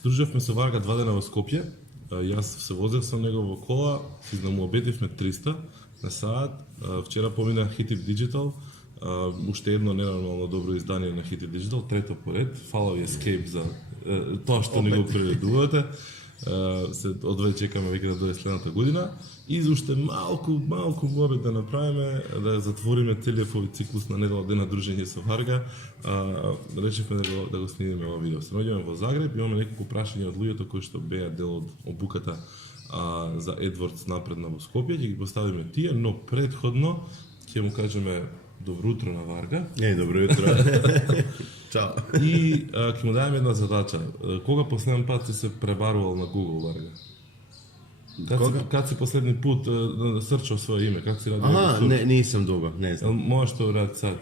Združivме se Varga 2 dana v Skopje. Jaz se vozil sam njegovo kola, si znamo obetih med 300 na sat. Včera pomina Hitiv Digital, ušte jedno nenormalno dobro izdanje na Hitiv Digital, treto pored. Hvala je Escape za to što njegov priredujete. Se odvej čekamo veke da doje следната година. И уште малку вобед да направиме, да затвориме целиот ciklus на недела дена дружење со Varga. Решивме да го снимиме ова видео. Се наоѓаме во Загреб, имаме неколку прашања од луѓето кои што беа дел од обуката за Едвардс напредна во Скопје, ќе ги поставиме тие, но предходно ќе му кажеме добро утро на Varga. Добро утро. Чао. И ќе му дајаме една задача. Кога последен пат си се пребарувал на Google, Varga? Kad si posljednji put srčao svoje ime? Kako si radio? Aha, nisam dugo, ne znam. Možeš to uraditi sad?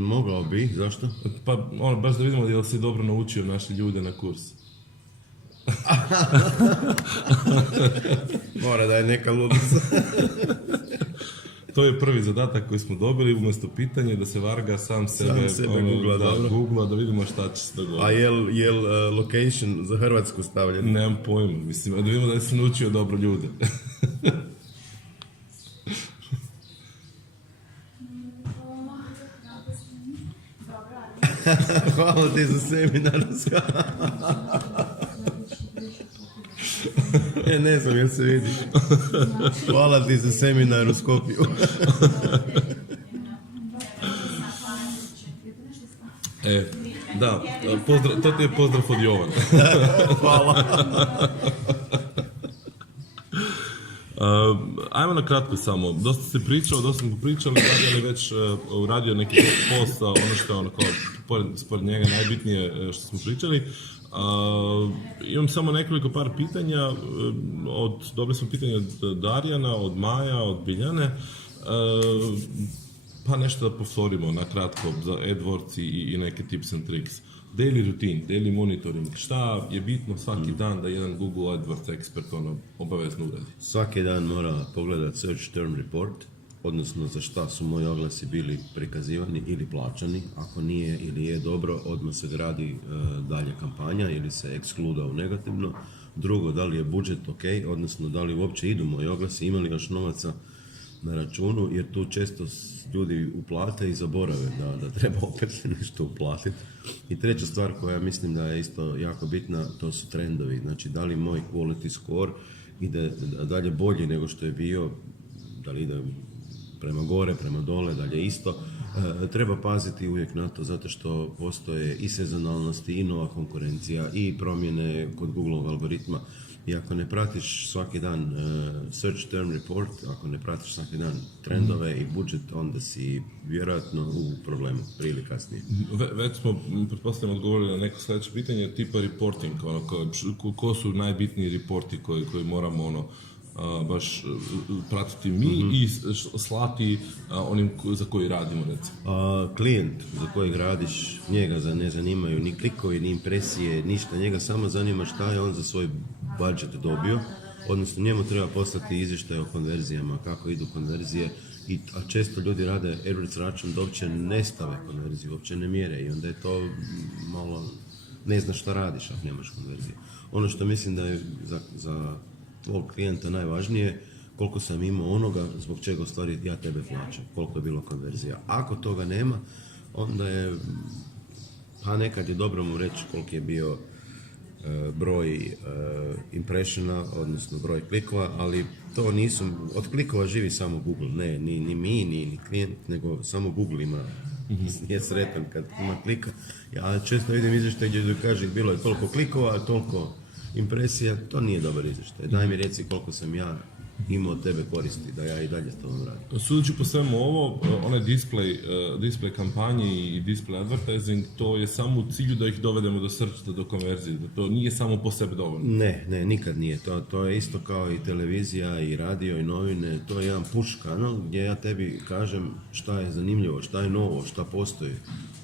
Mogao bi, zašto? Pa baš da vidimo da li si dobro naučio naše ljude na kurs. Mora da je neka ludica. To je prvi zadatak koji smo dobili, umjesto pitanja da se Varga sam sebe googla, da vidimo šta će se dogoditi. A jel location za Hrvatsku stavljen? Nemam pojma, mislim, da vidimo da si naučio dobro ljude. Hvala ti za seminar. Ne znam jel se vidi. Hvala ti za seminar u Skopju. Da, to ti je pozdrav od Jovana. Hvala. Ajmo na kratko samo, dosta smo pričali, Darijan je već uradio neki post, ono što je onako, pored njega najbitnije što smo pričali. Imam samo nekoliko par pitanja, dobili smo pitanja od Darijana, od Maja, od Biljane, pa nešto da povtorimo na kratko za AdWords i neke tips and tricks. Daily routine, daily monitoring, šta je bitno svaki dan da jedan Google AdWords ekspert obavezno uradi? Svaki dan mora pogledati Search Term Report, odnosno za šta su moji oglasi bili prikazivani ili plaćani. Ako nije ili je dobro, odmah se gradi dalje kampanja ili se ekskluda u negativno. Drugo, da li je budžet ok, odnosno da li uopće idu moji oglasi, ima li još novaca na računu, jer tu često ljudi uplate i zaborave da treba opet nešto uplatiti. I treća stvar koja mislim da je isto jako bitna, to su trendovi. Znači, da li moj quality score ide dalje bolji nego što je bio, da li ide prema gore, prema dole, dalje isto. Treba paziti uvijek na to, zato što postoje i sezonalnosti, i nova konkurencija, i promjene kod Googleovog algoritma. I ako ne pratiš svaki dan Search Term Report, ako ne pratiš svaki dan trendove i budžet, onda si vjerojatno u problemu, prije ili kasnije. Već smo, pretpostavljamo, odgovorili na neko sljedeće pitanje, tipa reporting, ko su najbitniji reporti koji moramo baš pratiti mi i slati onim za koji radimo, recimo. Klijent za kojeg radiš, njega ne zanimaju ni klikovi, ni impresije, ništa. Njega samo zanima šta je on za svoj budžet dobio, odnosno njemu treba poslati izvještaj o konverzijama, kako idu konverzije, a često ljudi rade AdWords račun da uopće ne stave konverziju, uopće ne mjere i onda je to malo, ne znaš šta radiš ako nemaš konverzije. Ono što mislim da je za tvojeg klijenta najvažnije, koliko sam imao onoga zbog čega u stvari ja tebe plaćam, koliko je bilo konverzija. Ako toga nema, onda je, pa nekad je dobro mu reći koliko je bio broj impressiona, odnosno broj klikova, ali to nisu, od klikova živi samo Google, ne, ni mi, ni klijent, nego samo Google je sretan kad ima klika. Ja često vidim izvještaj gdje kaže bilo je toliko klikova, toliko impresija, to nije dobar izvještaj. Daj mi reci koliko sam ja imao od tebe koristi, da ja i dalje s tobom radim. Sudeći po svemu ovo, onaj display kampanje i display advertising, to je samo u cilju da ih dovedemo do searcha, do konverzije, da to nije samo po sebi dovoljno. Ne, nikad nije. To je isto kao i televizija, i radio, i novine, to je jedan push kanal gdje ja tebi kažem šta je zanimljivo, šta je novo, šta postoji.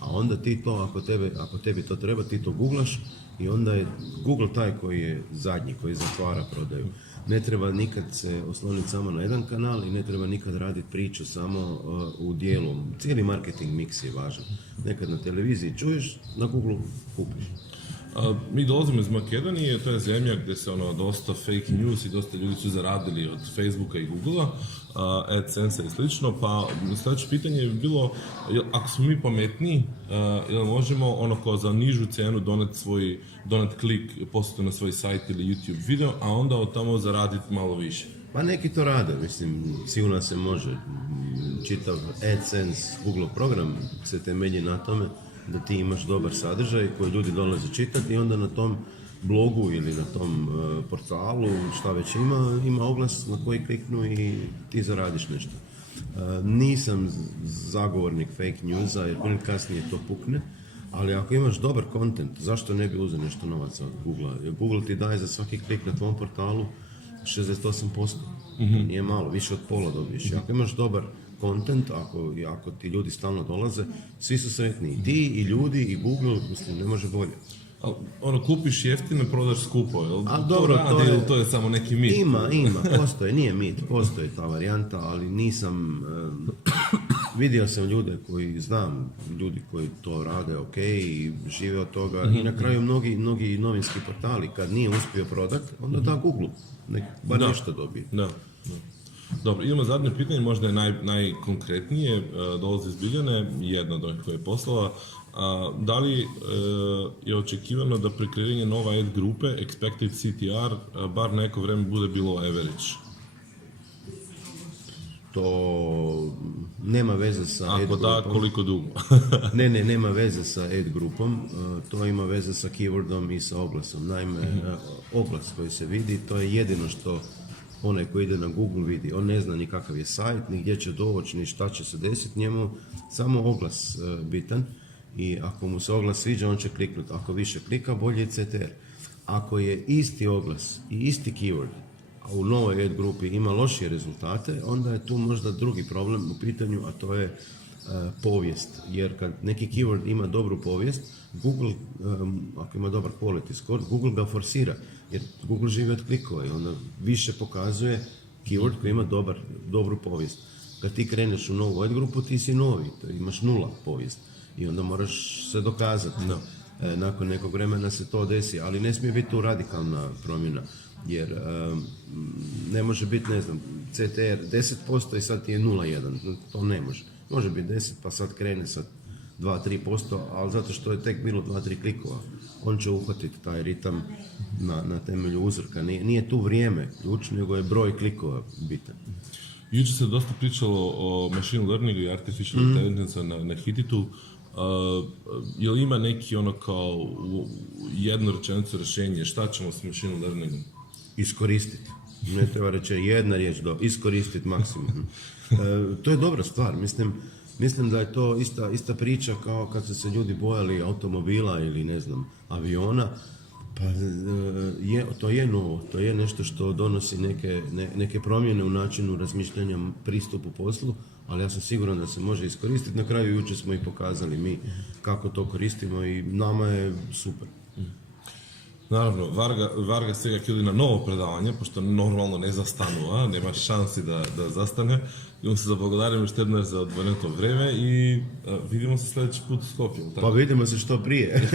A onda ti to, ako tebi to treba, ti to googlaš i onda je Google taj koji je zadnji, koji zatvara prodaju. Ne treba nikad se osloniti samo na jedan kanal i ne treba nikad raditi priču samo u dijelu. Cijeli marketing mix je važan. Nekad na televiziji čuješ, na Google kupiš. Mi dolazimo iz Makedonije, to je zemlja gdje se dosta fake news i dosta ljudi su zaradili od Facebooka i Googlea, AdSense i slično, pa sljedeće pitanje bi bilo, ako smo mi pametniji, jel možemo kao za nižu cijenu doneti klik, poslati na svoj sajt ili YouTube video, a onda od tamo zaraditi malo više? Pa neki to rade, mislim, sigurno se može. Čitav AdSense Google program se temelji na tome da ti imaš dobar sadržaj koji ljudi dolaze čitati i onda na tom blogu ili na tom portalu, šta već ima oglas na koji kliknu i ti zaradiš nešto. Nisam zagovornik fake newsa jer prije kasnije to pukne, ali ako imaš dobar content, zašto ne bi uzeo nešto novaca od Googlea? Jer Google ti daje za svaki klik na tvom portalu 68%. Nije malo, više od pola dobiješ. Ako imaš dobar content, ako ti ljudi stalno dolaze, svi su sretni. I ti, i ljudi, i Google, mislim, ne može bolje. Kupiš jeftino, prodaš skupo, jel? Dobro, to radi ili to je samo neki mit? Ima, postoji, nije mit, postoji ta varijanta, ali nisam, vidio sam ljudi koji to rade ok i žive od toga i na kraju mnogi novinski portali, kad nije uspio prodat, onda da Google, bar nešto dobije. Da. Dobro, idemo zadnje pitanje, možda je najkonkretnije, dolazi iz Biljane, jedna od onih koje je poslala. Da li je očekivano da pri kreiranju nova ad grupe, expected CTR, bar neko vreme bude bilo average? To nema veze sa ad grupom. Ako da, koliko dugo? nema veze sa ad grupom, to ima veze sa keywordom i sa oglasom. Naime, oglas koji se vidi, to je jedino što onaj koji ide na Google vidi. On ne zna ni kakav je sajt, ni gdje će doći, ni šta će se desiti, njemu samo oglas bitan i ako mu se oglas sviđa, on će kliknuti. Ako više klika, bolje je CTR. Ako je isti oglas i isti keyword, a u novoj ad grupi ima lošije rezultate, onda je tu možda drugi problem u pitanju, a to je povijest. Jer kad neki keyword ima dobru povijest, Google, ako ima dobar quality score, Google ga forsira. Jer Google živi od klikova i onda više pokazuje keyword koji ima dobru povijest. Kad ti kreneš u novu ad grupu, ti si novi, imaš 0 povijest. I onda moraš se dokazati. Nakon nekog vremena se to desi, ali ne smije biti tu radikalna promjena. Jer ne može biti, CTR 10% i sad ti je 0,1. To ne može. Može biti 10 pa sad krene sa 2-3%, ali zato što je tek bilo 2-3 klikova. On će uhvatiti taj ritam na temelju uzorka. Nije tu vrijeme ključ, nego je broj klikova bitan. Jučer se dosta pričalo o machine learningu i artificial intelligence na Hititu. Je li ima neki kao jednu rečenicu rješenje, šta ćemo s machine learningom? Iskoristiti. Ne treba reći jedna riječ, iskoristiti maksimum. To je dobra stvar. Mislim da je to ista priča kao kad su se ljudi bojali automobila ili aviona. Pa to je novo, to je nešto što donosi neke promjene u načinu razmišljanja, pristupu poslu, ali ja sam siguran da se može iskoristiti. Na kraju jučer smo i pokazali mi kako to koristimo i nama je super. Naravno, Varga se ga kili na novo predavanje, pošto normalno ne zastanu, nema šansi da zastane. Idemo se zablagodarim još jedno za odvojeneto vreme i vidimo se sljedeći put u Skopju. Pa vidimo se što prije.